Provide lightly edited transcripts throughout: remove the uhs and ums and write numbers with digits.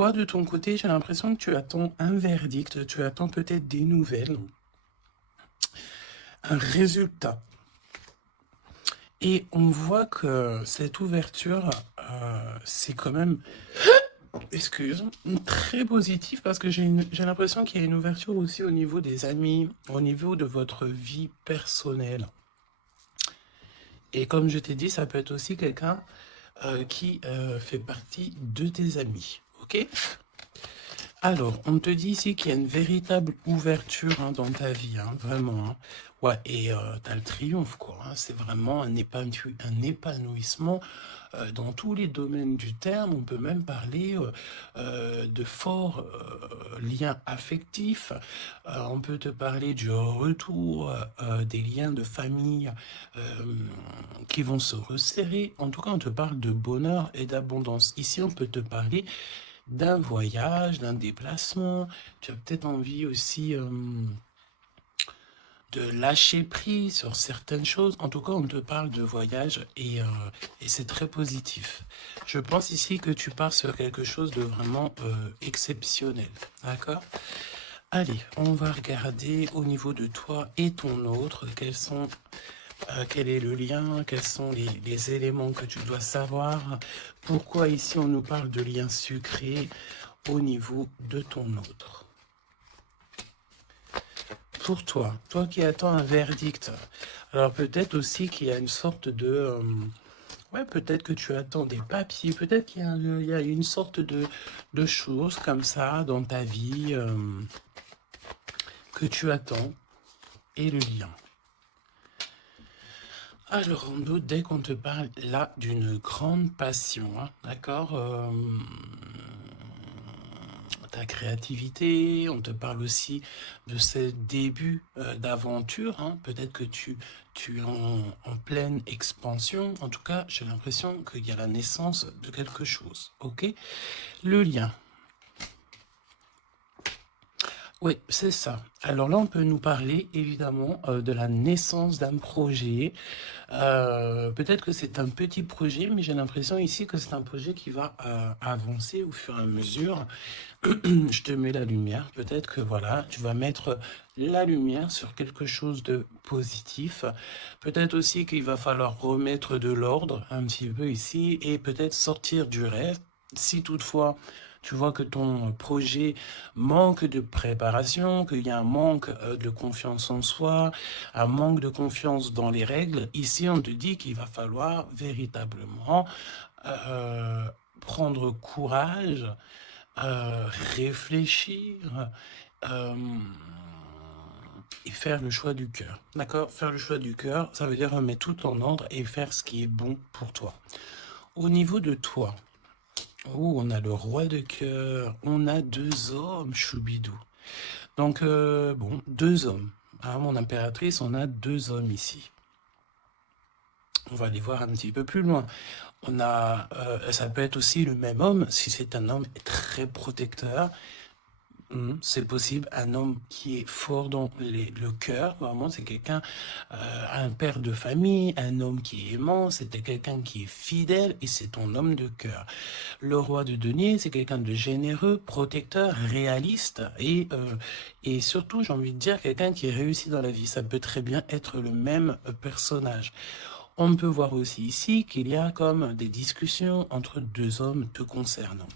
Toi, de ton côté, j'ai l'impression que tu attends un verdict, tu attends peut-être des nouvelles, un résultat. Et on voit que cette ouverture, c'est quand même, excuse, très positif parce que j'ai l'impression qu'il y a une ouverture aussi au niveau des amis, au niveau de votre vie personnelle. Et comme je t'ai dit, ça peut être aussi quelqu'un qui fait partie de tes amis. Ok? Alors, on te dit ici qu'il y a une véritable ouverture dans ta vie, vraiment. Ouais, et t'as le triomphe, quoi. C'est vraiment un épanouissement dans tous les domaines du terme. On peut même parler de forts liens affectifs. On peut te parler du retour des liens de famille qui vont se resserrer. En tout cas, on te parle de bonheur et d'abondance. Ici, on peut te parler d'un voyage, d'un déplacement. Tu as peut-être envie aussi de lâcher prise sur certaines choses. En tout cas, on te parle de voyage et c'est très positif. Je pense ici que tu pars sur quelque chose de vraiment exceptionnel. D'accord? Allez, on va regarder au niveau de toi et ton autre, quel est le lien, quels sont les éléments que tu dois savoir. Pourquoi ici on nous parle de liens sucrés au niveau de ton autre. Pour toi, toi qui attends un verdict, alors peut-être aussi qu'il y a une sorte de... ouais, peut-être que tu attends des papiers, peut-être qu'il y a une sorte de choses comme ça dans ta vie que tu attends et le lien. Alors, dès qu'on te parle là d'une grande passion, d'accord, ta créativité, on te parle aussi de ce début d'aventure, peut-être que tu es en pleine expansion, en tout cas, j'ai l'impression qu'il y a la naissance de quelque chose, ok? Le lien. Oui, c'est ça. Alors là, on peut nous parler évidemment de la naissance d'un projet. Peut-être que c'est un petit projet, mais j'ai l'impression ici que c'est un projet qui va avancer au fur et à mesure. Je te mets la lumière. Peut-être que voilà, tu vas mettre la lumière sur quelque chose de positif. Peut-être aussi qu'il va falloir remettre de l'ordre un petit peu ici et peut-être sortir du rêve. Si toutefois tu vois que ton projet manque de préparation, qu'il y a un manque de confiance en soi, un manque de confiance dans les règles, ici on te dit qu'il va falloir véritablement euh, prendre courage, réfléchir euh, et faire le choix du cœur. D'accord? Faire le choix du cœur, ça veut dire remettre tout en ordre et faire ce qui est bon pour toi. Au niveau de toi, oh, on a le roi de cœur, on a deux hommes, choubidou. Donc, bon, deux hommes. Mon impératrice, on a deux hommes ici. On va aller voir un petit peu plus loin. On a, ça peut être aussi le même homme, si c'est un homme très protecteur. C'est possible, un homme qui est fort dans le cœur, vraiment, c'est quelqu'un, un père de famille, un homme qui est aimant, c'était quelqu'un qui est fidèle et c'est ton homme de cœur. Le roi de denier, c'est quelqu'un de généreux, protecteur, réaliste et surtout, j'ai envie de dire, quelqu'un qui réussit dans la vie. Ça peut très bien être le même personnage. On peut voir aussi ici qu'il y a comme des discussions entre deux hommes te concernant.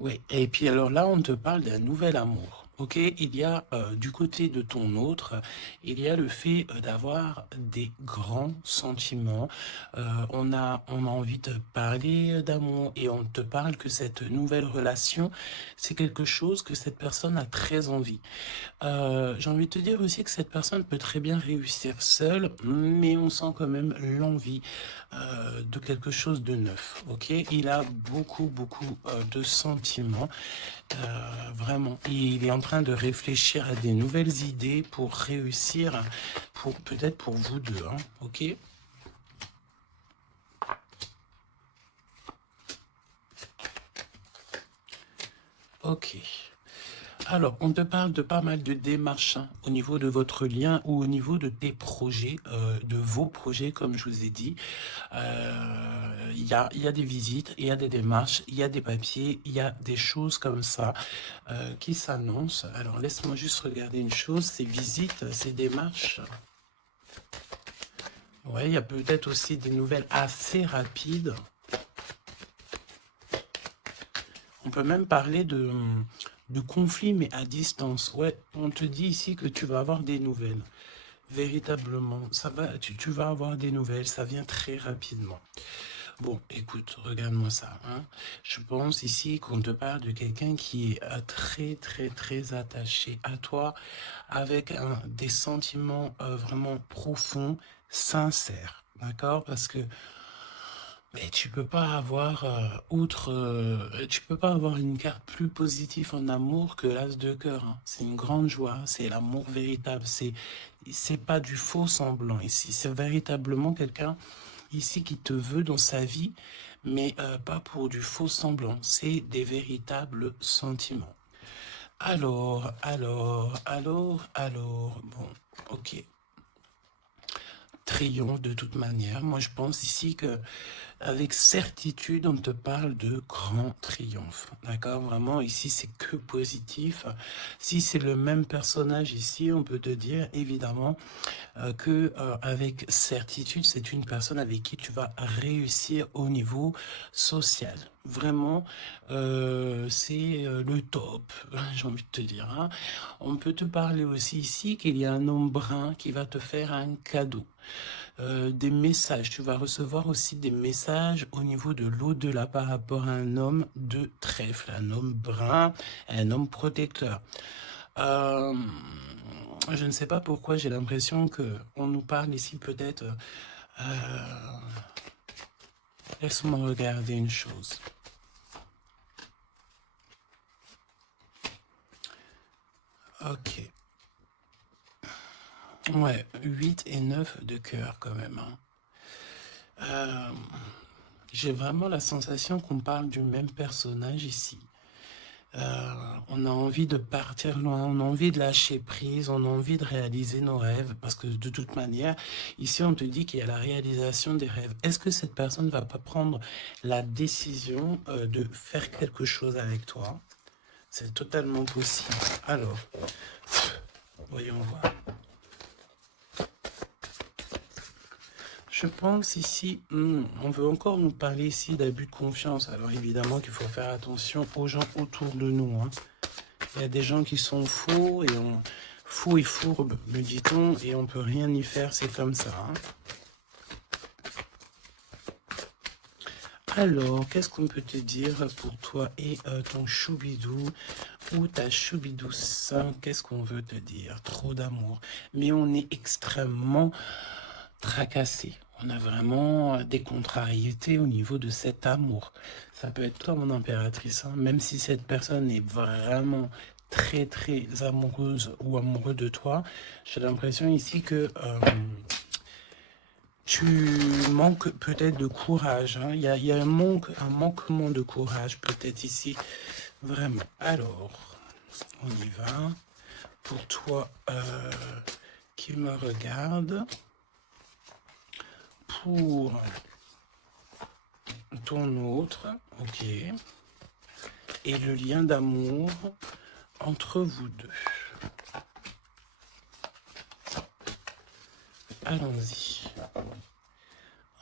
Oui, et puis alors là, on te parle d'un nouvel amour. Ok, il y a du côté de ton autre, il y a le fait d'avoir des grands sentiments. On a envie de parler d'amour et on te parle que cette nouvelle relation, c'est quelque chose que cette personne a très envie. J'ai envie de te dire aussi que cette personne peut très bien réussir seule, mais on sent quand même l'envie de quelque chose de neuf. Ok, il a beaucoup de sentiments, vraiment. Il est en train de réfléchir à des nouvelles idées pour réussir, peut-être pour vous deux. Ok. Ok. Alors, on te parle de pas mal de démarches au niveau de votre lien ou au niveau de tes projets, de vos projets, comme je vous ai dit. il y a des visites, il y a des démarches, il y a des papiers, il y a des choses comme ça qui s'annoncent. Alors, laisse-moi juste regarder une chose, ces visites, ces démarches. Ouais, il y a peut-être aussi des nouvelles assez rapides. On peut même parler de conflits, mais à distance. Ouais, on te dit ici que tu vas avoir des nouvelles. Véritablement, ça va, tu vas avoir des nouvelles, ça vient très rapidement. Bon, écoute, regarde-moi ça. Hein. Je pense ici qu'on te parle de quelqu'un qui est très, très, très attaché à toi, avec des sentiments vraiment profonds, sincères. D'accord? Parce que mais tu peux pas avoir tu peux pas avoir une carte plus positive en amour que l'as de cœur. Hein. C'est une grande joie, c'est l'amour véritable. C'est pas du faux semblant ici. C'est véritablement quelqu'un ici qui te veut dans sa vie, mais pas pour du faux semblant. C'est des véritables sentiments. Alors. Bon, ok. Triomphe de toute manière. Moi, je pense ici que avec certitude, on te parle de grand triomphe. D'accord? Vraiment, ici, c'est que positif. Si c'est le même personnage ici, on peut te dire, évidemment, que avec certitude, c'est une personne avec qui tu vas réussir au niveau social. Vraiment, c'est le top, j'ai envie de te dire. Hein. On peut te parler aussi ici qu'il y a un homme brun qui va te faire un cadeau. Des messages, tu vas recevoir aussi des messages au niveau de l'au-delà par rapport à un homme de trèfle, un homme brun, un homme protecteur. Je ne sais pas pourquoi j'ai l'impression que on nous parle ici peut-être. Laisse-moi regarder une chose. Ok. Ouais, 8 et 9 de cœur quand même. Hein. J'ai vraiment la sensation qu'on parle du même personnage ici. On a envie de partir loin, on a envie de lâcher prise, on a envie de réaliser nos rêves, parce que de toute manière, ici on te dit qu'il y a la réalisation des rêves. Est-ce que cette personne ne va pas prendre la décision de faire quelque chose avec toi? C'est totalement possible. Alors, voyons voir. Je pense ici, on veut encore nous parler ici d'abus de confiance. Alors évidemment qu'il faut faire attention aux gens autour de nous. Hein. Il y a des gens qui sont faux et fourbes, me dit-on, et on peut rien y faire, c'est comme ça. Hein. Alors, qu'est-ce qu'on peut te dire pour toi et ton choubidou ou ta choubidouce? Qu'est-ce qu'on veut te dire? Trop d'amour. Mais on est extrêmement tracassé. On a vraiment des contrariétés au niveau de cet amour. Ça peut être toi, mon impératrice, hein, même si cette personne est vraiment très, très amoureuse ou amoureux de toi. J'ai l'impression ici que tu manques peut-être de courage. Hein. Il y a un manquement de courage peut-être ici. Vraiment. Alors, on y va. Pour toi qui me regarde. Pour ton autre, ok, et le lien d'amour entre vous deux. Allons-y.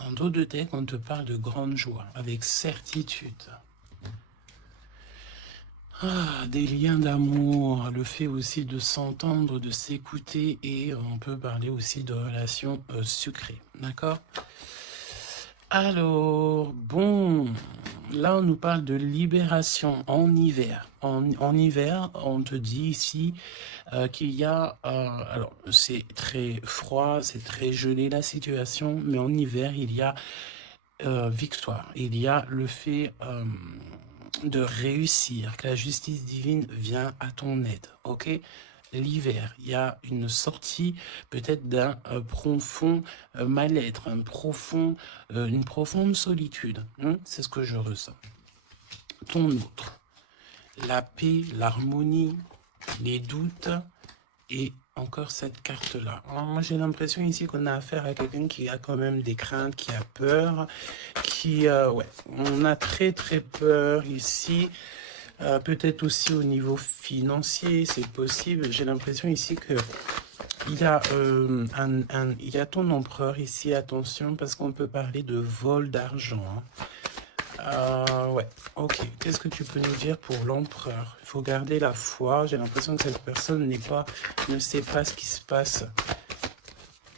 En dos de tête, on te parle de grande joie, avec certitude. Ah, des liens d'amour, le fait aussi de s'entendre, de s'écouter, et on peut parler aussi de relations sucrées, d'accord? Alors, bon, là on nous parle de libération en hiver. En hiver, on te dit ici qu'il y a, alors c'est très froid, c'est très gelé la situation, mais en hiver, il y a victoire. Il y a le fait de réussir, que la justice divine vient à ton aide, ok? L'hiver, il y a une sortie peut-être d'un profond mal-être, une profonde solitude. Hein? C'est ce que je ressens. Ton autre, la paix, l'harmonie, les doutes Et encore cette carte-là. Moi, j'ai l'impression ici qu'on a affaire à quelqu'un qui a quand même des craintes, qui a peur, ouais, on a très très peur ici. Peut-être aussi au niveau financier, c'est possible. J'ai l'impression ici que il y a, il y a ton empereur ici, attention, parce qu'on peut parler de vol d'argent. Ouais, ok. Qu'est-ce que tu peux nous dire pour l'empereur? Il faut garder la foi. J'ai l'impression que cette personne ne sait pas ce qui se passe.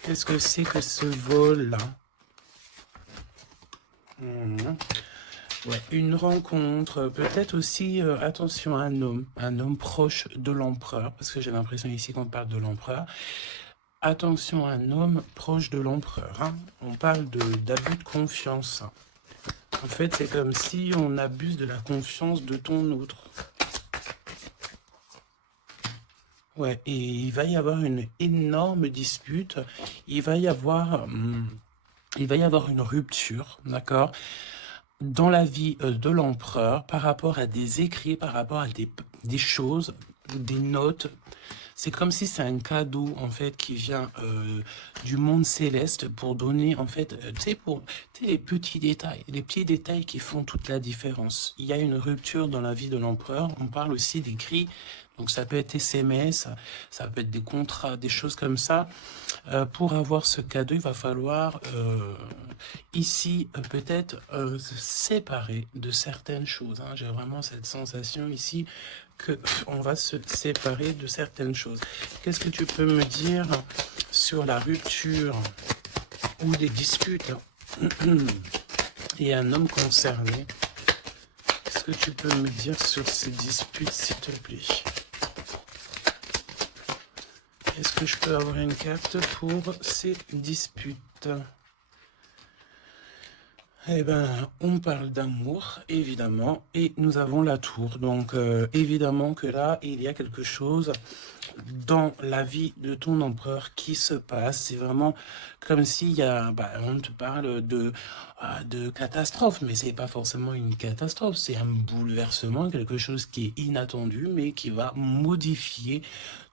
Qu'est-ce que c'est que ce vol-là? Ouais, une rencontre, peut-être aussi, attention, un homme proche de l'empereur, parce que j'ai l'impression ici qu'on parle de l'empereur. Attention, un homme proche de l'empereur, hein. On parle d'abus de confiance. En fait, c'est comme si on abuse de la confiance de ton autre. Ouais, et il va y avoir une énorme dispute. Il va y avoir une rupture, d'accord, dans la vie de l'empereur par rapport à des écrits, par rapport à des choses, des notes. C'est comme si c'est un cadeau, en fait, qui vient du monde céleste pour donner, en fait, tu sais, les petits détails qui font toute la différence. Il y a une rupture dans la vie de l'empereur. On parle aussi d'écrits. Donc ça peut être SMS, ça peut être des contrats, des choses comme ça. Pour avoir ce cadeau, il va falloir ici peut-être se séparer de certaines choses, hein. J'ai vraiment cette sensation ici que on va se séparer de certaines choses. Qu'est-ce que tu peux me dire sur la rupture ou des disputes? Il y a un homme concerné. Qu'est-ce que tu peux me dire sur ces disputes, s'il te plaît? Est-ce que je peux avoir une carte pour ces disputes? Eh ben, on parle d'amour, évidemment, et nous avons la tour. Donc, évidemment que là, il y a quelque chose dans la vie de ton empereur qui se passe. C'est vraiment comme s'il y a, on te parle de catastrophe, mais c'est pas forcément une catastrophe, c'est un bouleversement, quelque chose qui est inattendu, mais qui va modifier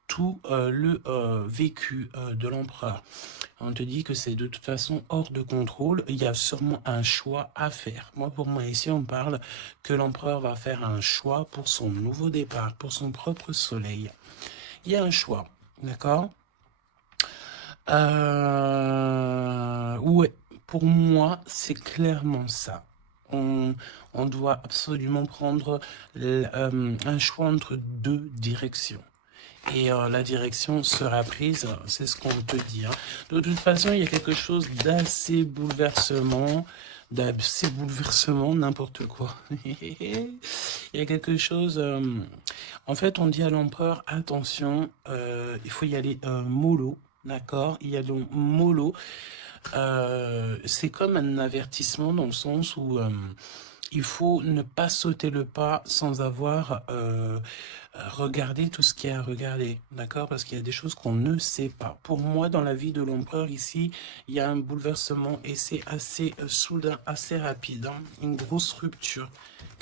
tout le vécu de l'empereur. On te dit que c'est de toute façon hors de contrôle. Il y a sûrement un choix à faire. Moi, pour moi, ici, on parle que l'empereur va faire un choix pour son nouveau départ, pour son propre soleil. Il y a un choix, d'accord? Ouais, pour moi, c'est clairement ça. On doit absolument prendre un choix entre deux directions. Et la direction sera prise, c'est ce qu'on te dit, hein. De toute façon, il y a quelque chose d'assez bouleversement, n'importe quoi. Il y a quelque chose... en fait, on dit à l'empereur, attention, il faut y aller mollo, d'accord? Il y a donc mollo. C'est comme un avertissement dans le sens où... il faut ne pas sauter le pas sans avoir regardé tout ce qu'il y a à regarder, d'accord? Parce qu'il y a des choses qu'on ne sait pas. Pour moi, dans la vie de l'empereur, ici, il y a un bouleversement et c'est assez soudain, assez rapide, hein? Une grosse rupture,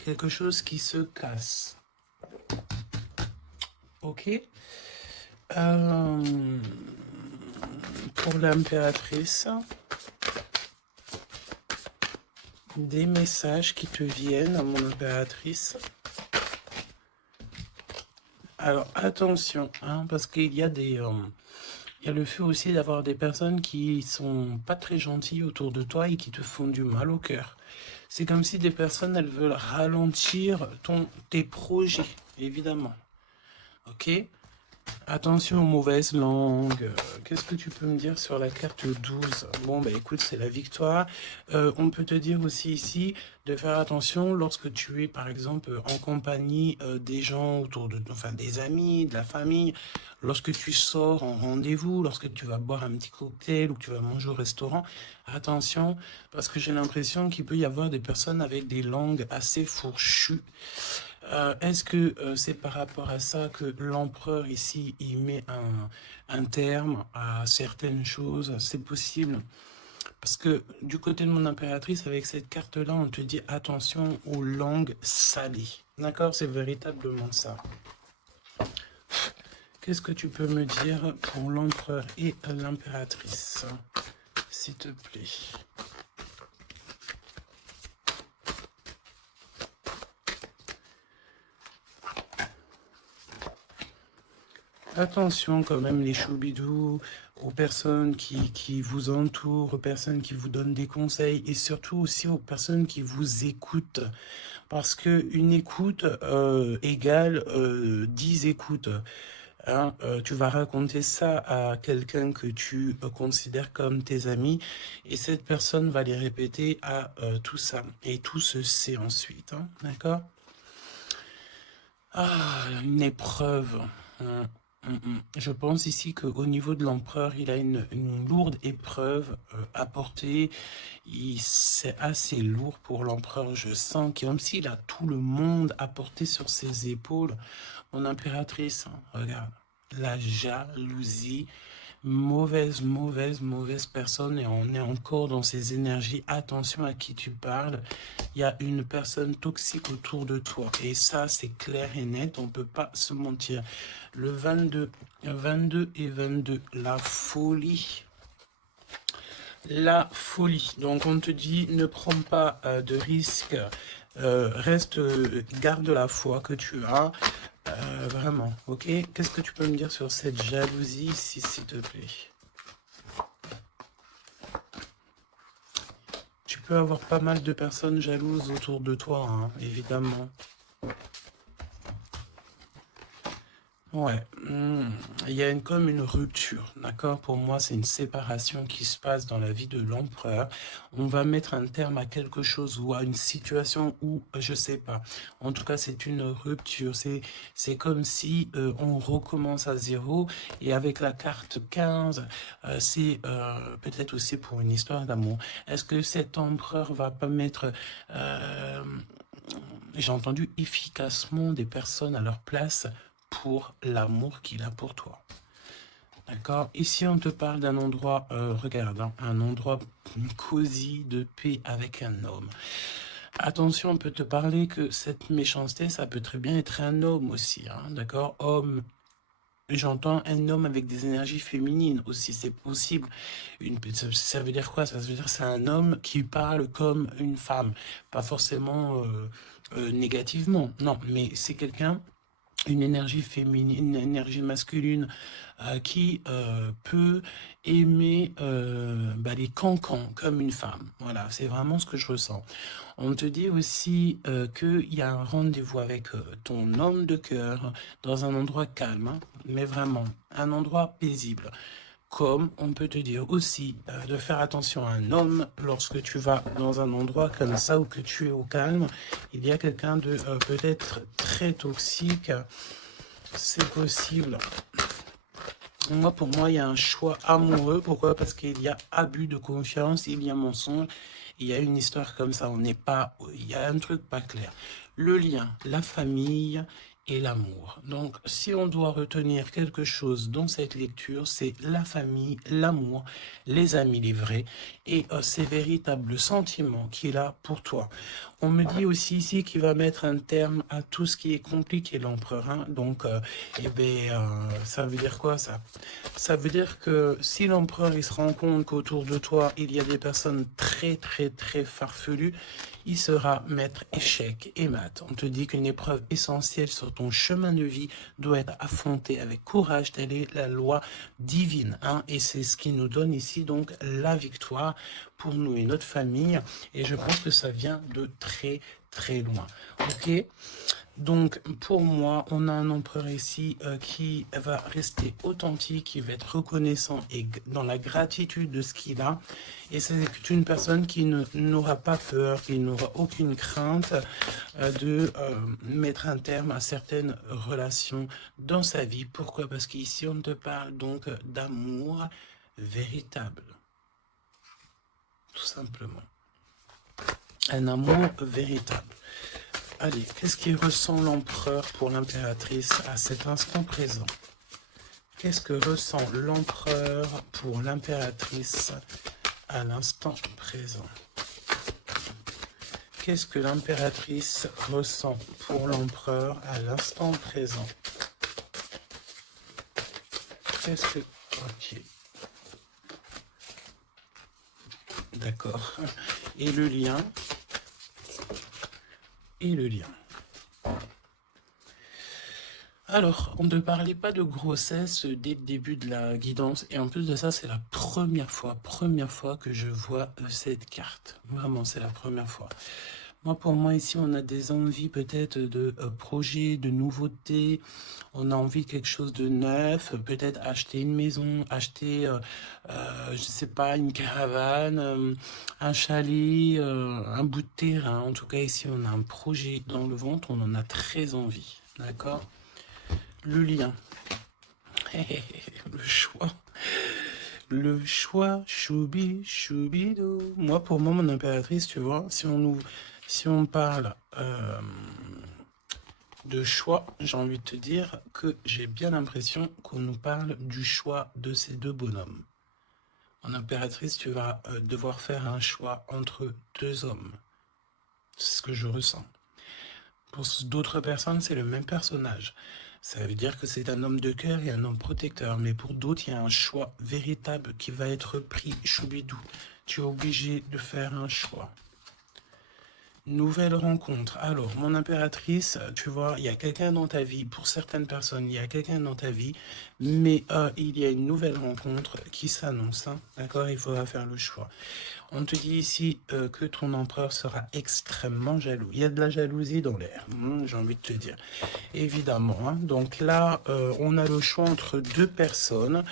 quelque chose qui se casse. Ok? Pour l'impératrice... des messages qui te viennent à mon impératrice. Alors attention, hein, parce qu'il y a il y a le fait aussi d'avoir des personnes qui sont pas très gentilles autour de toi et qui te font du mal au cœur. C'est comme si des personnes, elles veulent ralentir tes projets, évidemment. Ok? Attention aux mauvaises langues. Qu'est-ce que tu peux me dire sur la carte 12? Bon, bah écoute, c'est la victoire. On peut te dire aussi ici de faire attention lorsque tu es, par exemple, en compagnie des gens autour de... Enfin, des amis, de la famille. Lorsque tu sors en rendez-vous, lorsque tu vas boire un petit cocktail ou que tu vas manger au restaurant. Attention, parce que j'ai l'impression qu'il peut y avoir des personnes avec des langues assez fourchues. Est-ce que c'est par rapport à ça que l'empereur ici, il met un terme à certaines choses? C'est possible. Parce que du côté de mon impératrice, avec cette carte-là, on te dit attention aux langues salées. D'accord? C'est véritablement ça. Qu'est-ce que tu peux me dire pour l'empereur et l'impératrice, s'il te plaît? Attention quand même les choubidous, aux personnes qui vous entourent, aux personnes qui vous donnent des conseils et surtout aussi aux personnes qui vous écoutent. Parce que une écoute égale 10 écoutes. Hein, tu vas raconter ça à quelqu'un que tu considères comme tes amis et cette personne va les répéter à tout ça. Et tout se sait ensuite. Hein, d'accord? Ah, une épreuve. Je pense ici qu'au niveau de l'empereur, il a une lourde épreuve à porter. C'est assez lourd pour l'empereur. Je sens que même s'il a tout le monde à porter sur ses épaules, mon impératrice, hein, regarde, la jalousie, mauvaise personne et on est encore dans ces énergies. Attention à qui tu parles. Il y a une personne toxique autour de toi et ça c'est clair et net, on peut pas se mentir. Le 22 et 22, la folie. La folie. Donc on te dit ne prends pas de risques, reste, garde la foi que tu as. Vraiment, ok? Qu'est-ce que tu peux me dire sur cette jalousie ici, s'il te plaît? Tu peux avoir pas mal de personnes jalouses autour de toi, hein, évidemment. Ouais, il y a comme une rupture, d'accord? Pour moi, c'est une séparation qui se passe dans la vie de l'empereur. On va mettre un terme à quelque chose ou à une situation où, je sais pas. En tout cas, c'est une rupture. C'est comme si on recommence à zéro. Et avec la carte 15, c'est peut-être aussi pour une histoire d'amour. Est-ce que cet empereur va pas mettre... j'ai entendu efficacement des personnes à leur place pour l'amour qu'il a pour toi. D'accord? Ici, on te parle d'un endroit, regarde, hein, un endroit cosy, de paix avec un homme. Attention, on peut te parler que cette méchanceté, ça peut très bien être un homme aussi, hein, d'accord? Homme, j'entends un homme avec des énergies féminines aussi, c'est possible. Ça veut dire quoi? Ça veut dire que c'est un homme qui parle comme une femme, pas forcément négativement, non, mais c'est quelqu'un, une énergie féminine, une énergie masculine qui peut aimer les cancans comme une femme. Voilà, c'est vraiment ce que je ressens. On te dit aussi qu'il y a un rendez-vous avec ton homme de cœur dans un endroit calme, hein, mais vraiment un endroit paisible. Comme on peut te dire aussi de faire attention à un homme lorsque tu vas dans un endroit comme ça ou que tu es au calme. Il y a quelqu'un de peut-être très toxique. C'est possible. Moi, pour moi, il y a un choix amoureux. Pourquoi? Parce qu'il y a abus de confiance, il y a mensonge, il y a une histoire comme ça. On n'est pas, il y a un truc pas clair. Le lien, la famille et l'amour. Donc, si on doit retenir quelque chose dans cette lecture, c'est la famille, l'amour, les amis, les vrais, et ces véritables sentiments qu'il a pour toi. On me dit aussi ici qu'il va mettre un terme à tout ce qui est compliqué, l'empereur. Hein. Donc, ça veut dire quoi ça? Ça veut dire que si l'empereur il se rend compte qu'autour de toi, il y a des personnes très farfelues, il sera maître échec et mat. On te dit qu'une épreuve essentielle sur ton chemin de vie doit être affrontée avec courage. Telle est la loi divine. Hein, et c'est ce qui nous donne ici donc la victoire pour nous et notre famille. Et je pense que ça vient de très loin. Ok? Donc, pour moi, on a un empereur ici qui va rester authentique, qui va être reconnaissant et dans la gratitude de ce qu'il a. Et c'est une personne qui n'aura pas peur, qui n'aura aucune crainte de mettre un terme à certaines relations dans sa vie. Pourquoi? Parce qu'ici, on te parle donc d'amour véritable. Tout simplement. Un amour véritable. Allez, qu'est-ce qu'il ressent l'empereur pour l'impératrice à cet instant présent? Qu'est-ce que ressent l'empereur pour l'impératrice à l'instant présent? Qu'est-ce que l'impératrice ressent pour l'empereur à l'instant présent? qu'est-ce que... Ok, d'accord. Et le lien. Et le lien. Alors, on ne parlait pas de grossesse dès le début de la guidance. Et en plus de ça, c'est la première fois que je vois cette carte. Vraiment, c'est la première fois. Moi, pour moi, ici, on a des envies peut-être de projets, de nouveautés. On a envie de quelque chose de neuf. Peut-être acheter une maison, acheter, je sais pas, une caravane, un chalet, un bout de terrain. En tout cas, ici, on a un projet dans le ventre. On en a très envie. D'accord? Le lien. Le choix. Le choix, choubi, choubido. Moi, pour moi, mon impératrice, tu vois, si on parle de choix, j'ai envie de te dire que j'ai bien l'impression qu'on nous parle du choix de ces deux bonhommes. En impératrice, tu vas devoir faire un choix entre deux hommes. C'est ce que je ressens. Pour d'autres personnes, c'est le même personnage. Ça veut dire que c'est un homme de cœur et un homme protecteur. Mais pour d'autres, il y a un choix véritable qui va être pris. Choubidou, tu es obligé de faire un choix. Nouvelle rencontre. Alors, mon impératrice, tu vois, il y a quelqu'un dans ta vie. Pour certaines personnes, il y a quelqu'un dans ta vie. Mais il y a une nouvelle rencontre qui s'annonce. Hein, d'accord? Il faudra faire le choix. On te dit ici que ton empereur sera extrêmement jaloux. Il y a de la jalousie dans l'air, j'ai envie de te dire. Évidemment. Hein. Donc là, on a le choix entre deux personnes.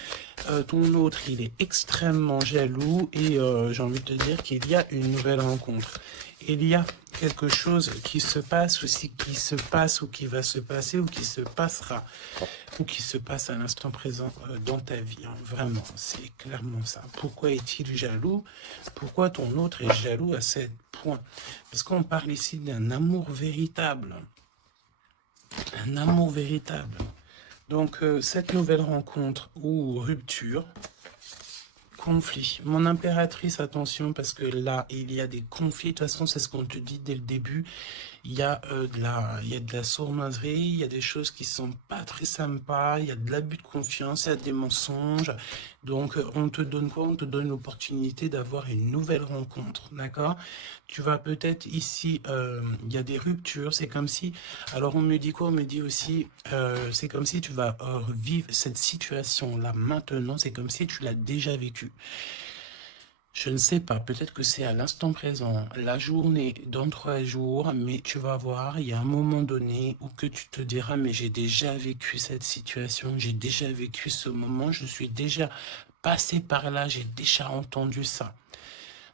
Ton autre, il est extrêmement jaloux et j'ai envie de te dire qu'il y a une nouvelle rencontre. Il y a quelque chose qui se passe aussi, qui se passe ou qui va se passer ou qui se passera ou qui se passe à l'instant présent dans ta vie. Hein. Vraiment, c'est clairement ça. Pourquoi est-il jaloux? Pourquoi ton autre est jaloux à ce point? Parce qu'on parle ici d'un amour véritable. Un amour véritable. Donc, cette nouvelle rencontre ou rupture, conflit. Mon impératrice, attention, parce que là, il y a des conflits. De toute façon, c'est ce qu'on te dit dès le début. Il y a de la sournoiserie, il y a des choses qui sont pas très sympas, il y a de l'abus de confiance, il y a des mensonges. Donc, on te donne quoi? On te donne l'opportunité d'avoir une nouvelle rencontre, d'accord? Tu vas peut-être ici, il y a des ruptures, c'est comme si... Alors, on me dit quoi? On me dit aussi, c'est comme si tu vas vivre cette situation-là maintenant, c'est comme si tu l'as déjà vécue. Je ne sais pas, peut-être que c'est à l'instant présent, la journée, dans 3 jours, mais tu vas voir, il y a un moment donné où que tu te diras, mais j'ai déjà vécu cette situation, j'ai déjà vécu ce moment, je suis déjà passé par là, j'ai déjà entendu ça.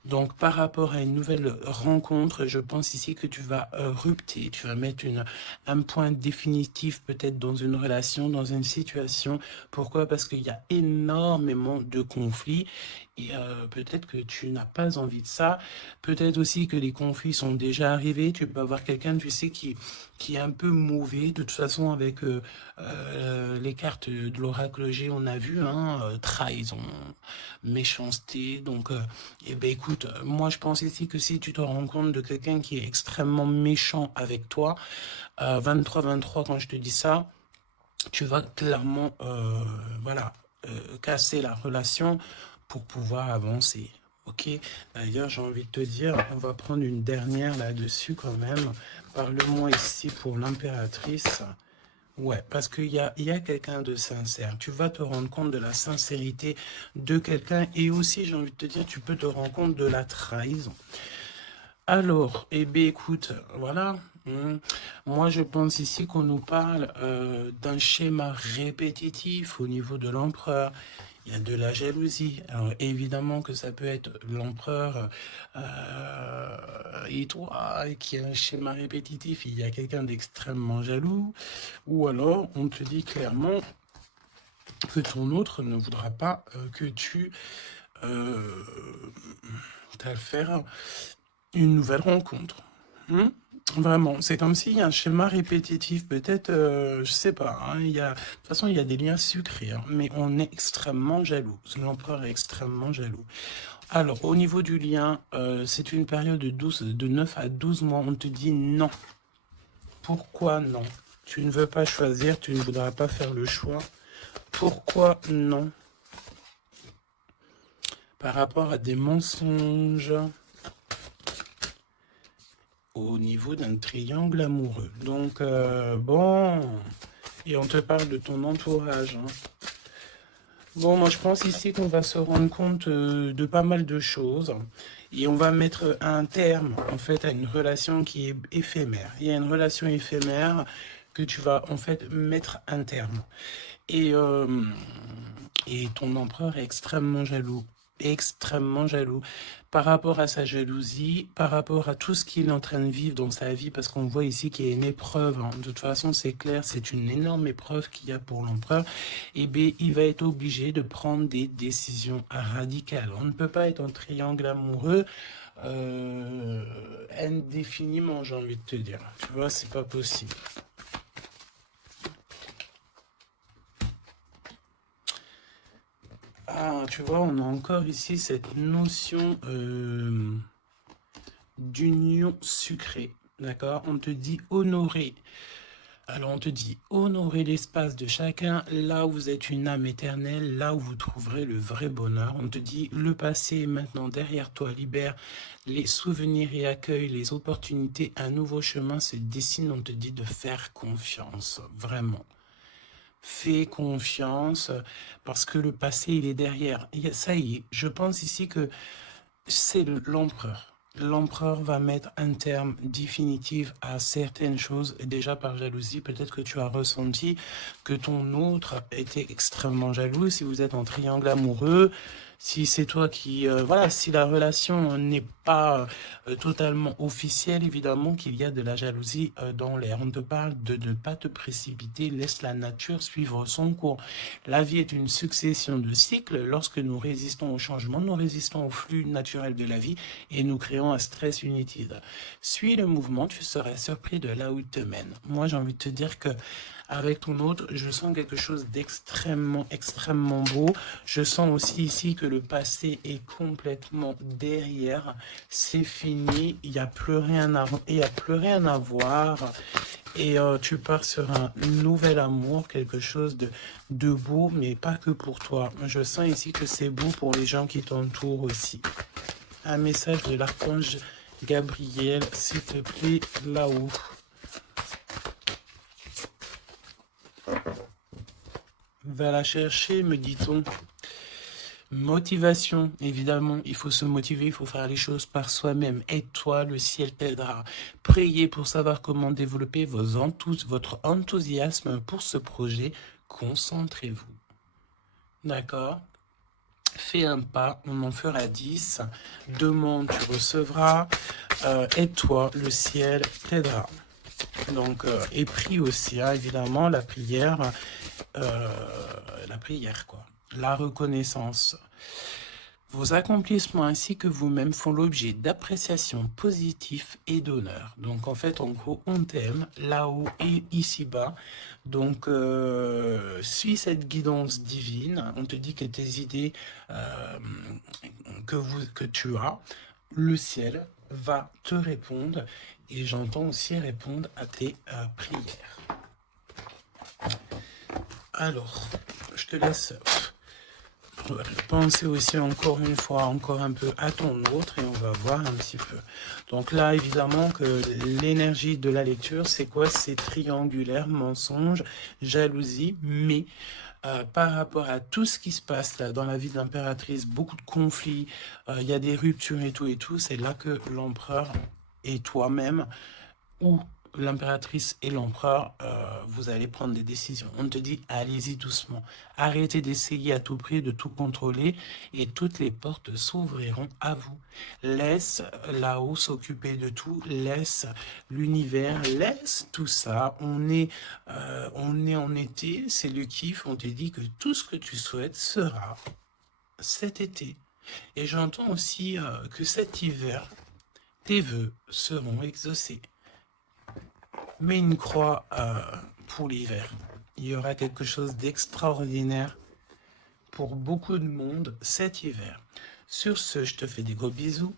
Donc, par rapport à une nouvelle rencontre, je pense ici que tu vas rupter, tu vas mettre un point définitif peut-être dans une relation, dans une situation. Pourquoi? Parce qu'il y a énormément de conflits et peut-être que tu n'as pas envie de ça. Peut-être aussi que les conflits sont déjà arrivés. Tu peux avoir quelqu'un, tu sais, qui est un peu mauvais. De toute façon, avec les cartes de l'oracle G, on a vu, hein, trahison, méchanceté. Donc, eh ben, écoute, moi, je pense ici que si tu te rends compte de quelqu'un qui est extrêmement méchant avec toi, 23-23, quand je te dis ça, tu vas clairement, voilà, casser la relation pour pouvoir avancer. Ok, d'ailleurs, j'ai envie de te dire, on va prendre une dernière là-dessus quand même. Parle-moi ici pour l'impératrice. Ouais, parce qu'il y a quelqu'un de sincère. Tu vas te rendre compte de la sincérité de quelqu'un et aussi, j'ai envie de te dire, tu peux te rendre compte de la trahison. Alors, eh bien, écoute, voilà. Moi, je pense ici qu'on nous parle d'un schéma répétitif au niveau de l'empereur. Il y a de la jalousie. Alors, évidemment que ça peut être l'empereur et toi qui a un schéma répétitif. Il y a quelqu'un d'extrêmement jaloux. Ou alors, on te dit clairement que ton autre ne voudra pas que tu t'as faire une nouvelle rencontre. Vraiment, c'est comme s'il y a un schéma répétitif, peut-être, je sais pas, hein, de toute façon, il y a des liens sucrés, hein, mais on est extrêmement jaloux. L'empereur est extrêmement jaloux. Alors, au niveau du lien, c'est une période de 9 à 12 mois. On te dit non. Pourquoi non? Tu ne veux pas choisir, tu ne voudras pas faire le choix. Pourquoi non? Par rapport à des mensonges au niveau d'un triangle amoureux. Donc, bon, et on te parle de ton entourage. Hein. Bon, moi je pense ici qu'on va se rendre compte de pas mal de choses et on va mettre un terme en fait à une relation qui est éphémère. Il y a une relation éphémère que tu vas en fait mettre un terme. Et ton empereur est extrêmement jaloux par rapport à sa jalousie, par rapport à tout ce qu'il est en train de vivre dans sa vie, parce qu'on voit ici qu'il y a une épreuve. Hein. De toute façon, c'est clair, c'est une énorme épreuve qu'il y a pour l'empereur. Et bien, il va être obligé de prendre des décisions radicales. On ne peut pas être en triangle amoureux indéfiniment, j'ai envie de te dire. Tu vois, c'est pas possible. Ah, tu vois, on a encore ici cette notion d'union sucrée, d'accord? On te dit honorer. Alors, on te dit honorer l'espace de chacun, là où vous êtes une âme éternelle, là où vous trouverez le vrai bonheur. On te dit le passé est maintenant derrière toi, libère les souvenirs et accueille les opportunités. Un nouveau chemin se dessine, on te dit de faire confiance, vraiment. Fais confiance parce que le passé, il est derrière. Et ça y est, je pense ici que c'est l'empereur. L'empereur va mettre un terme définitif à certaines choses. Déjà par jalousie, peut-être que tu as ressenti que ton autre était extrêmement jaloux. Si vous êtes en triangle amoureux, si c'est toi qui... voilà, si la relation n'est pas totalement officielle, évidemment qu'il y a de la jalousie dans l'air. On te parle de ne pas te précipiter, laisse la nature suivre son cours. La vie est une succession de cycles. Lorsque nous résistons au changement, nous résistons au flux naturel de la vie et nous créons un stress inutile. Suis le mouvement, tu seras surpris de là où il te mène. Moi, j'ai envie de te dire que avec ton autre, je sens quelque chose extrêmement beau. Je sens aussi ici que le passé est complètement derrière. C'est fini, il n'y a plus rien à voir. Et tu pars sur un nouvel amour, quelque chose de beau, mais pas que pour toi. Je sens ici que c'est beau pour les gens qui t'entourent aussi. Un message de l'archange Gabriel, s'il te plaît, là-haut. Va la chercher, me dit-on. Motivation, évidemment, il faut se motiver, il faut faire les choses par soi-même. Aide-toi, le ciel t'aidera. Priez pour savoir comment développer votre enthousiasme pour ce projet. Concentrez-vous. D'accord? Fais un pas, on en fera 10. Demande, tu recevras. Aide-toi, le ciel t'aidera. Donc, et prie aussi, hein, évidemment, la prière, quoi. La reconnaissance. Vos accomplissements ainsi que vous-même font l'objet d'appréciation positive et d'honneur. Donc, en fait, en gros, on t'aime là-haut et ici-bas. Donc, suis cette guidance divine. On te dit que tes idées que tu as, le ciel va te répondre. Et j'entends aussi répondre à tes prières. Alors, je te laisse penser aussi encore une fois, encore un peu à ton autre et on va voir un petit peu. Donc là, évidemment que l'énergie de la lecture, c'est quoi? C'est triangulaire, mensonge, jalousie, mais par rapport à tout ce qui se passe là dans la vie de l'impératrice, beaucoup de conflits, il y a des ruptures et tout, c'est là que l'empereur et toi-même, ou l'impératrice et l'empereur, vous allez prendre des décisions. On te dit, allez-y doucement. Arrêtez d'essayer à tout prix de tout contrôler et toutes les portes s'ouvriront à vous. Laisse là-haut s'occuper de tout, laisse l'univers, laisse tout ça. On est en été, c'est le kiff. On te dit que tout ce que tu souhaites sera cet été. Et j'entends aussi que cet hiver, tes vœux seront exaucés. Mets une croix pour l'hiver. Il y aura quelque chose d'extraordinaire pour beaucoup de monde cet hiver. Sur ce, je te fais des gros bisous.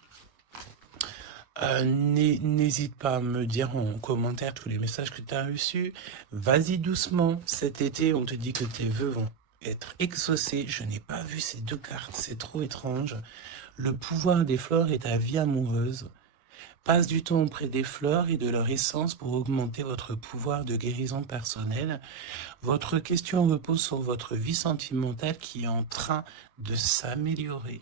N'hésite pas à me dire en commentaire tous les messages que tu as reçus. Vas-y doucement. Cet été, on te dit que tes vœux vont être exaucé. Je n'ai pas vu ces deux cartes, c'est trop étrange. Le pouvoir des fleurs est ta vie amoureuse. Passe du temps auprès des fleurs et de leur essence pour augmenter votre pouvoir de guérison personnelle. Votre question repose sur votre vie sentimentale qui est en train de s'améliorer.